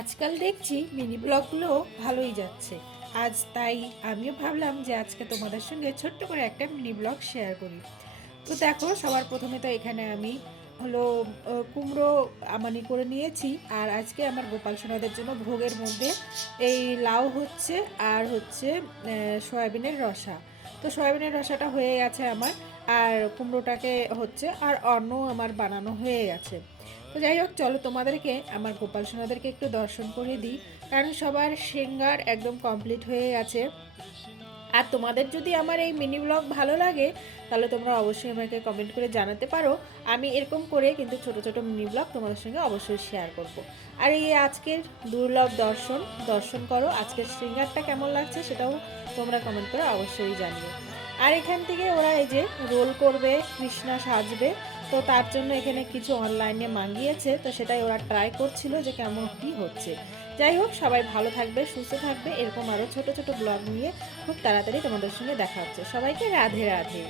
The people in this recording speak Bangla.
আজকাল দেখছি মিনি ব্লগগুলো ভালোই যাচ্ছে। আজ তাই আমিও ভাবলাম যে আজকে তোমাদের সঙ্গে ছোট্ট করে একটা মিনি ব্লগ শেয়ার করি। তো দেখো, সবার প্রথমে তো এখানে আমি হলো কুমড়ো আমানি করে নিয়েছি। আর আজকে আমার গোপাল সোনাদের জন্য ভোগের মধ্যে এই লাউ হচ্ছে আর হচ্ছে সয়াবিনের রসা। তো সয়াবিনের রসাটা হয়ে গেছে আমার, আর কুমড়োটাকে হচ্ছে, আর অন্ন আমার বানানো হয়ে গেছে। তো যাই হোক, চলো তোমাদেরকে আমার গোপাল সোনাদেরকে একটু দর্শন করে দিই, কারণ সবার শৃঙ্গার একদম কমপ্লিট হয়ে গেছে। আর তোমাদের যদি আমার এই মিনি ব্লগ ভালো লাগে, তাহলে তোমরা অবশ্যই আমাকে কমেন্ট করে জানাতে পারো। আমি এরকম করে কিন্তু ছোট ছোট মিনি ব্লগ তোমাদের সঙ্গে অবশ্যই শেয়ার করব। আর এই আজকের দুর্লভ দর্শন করো, আজকের শৃঙ্গারটা কেমন লাগছে সেটাও তোমরা কমেন্ট করে অবশ্যই জানিও। আর এখান থেকে ওরা এই যে রোল করবে, কৃষ্ণা সাজবে, তো তার জন্য এখানে কিছু অনলাইনে মাঙ্গিয়েছে, তো সেটাই ওরা ট্রাই করছিল যে কেমন কী হচ্ছে। যাই হোক, সবাই ভালো থাকবে, সুস্থ থাকবে। এরকম আরও ছোট ছোট ব্লগ নিয়ে খুব তাড়াতাড়ি তোমাদের সঙ্গে দেখা হচ্ছে। সবাইকে রাধে রাধে।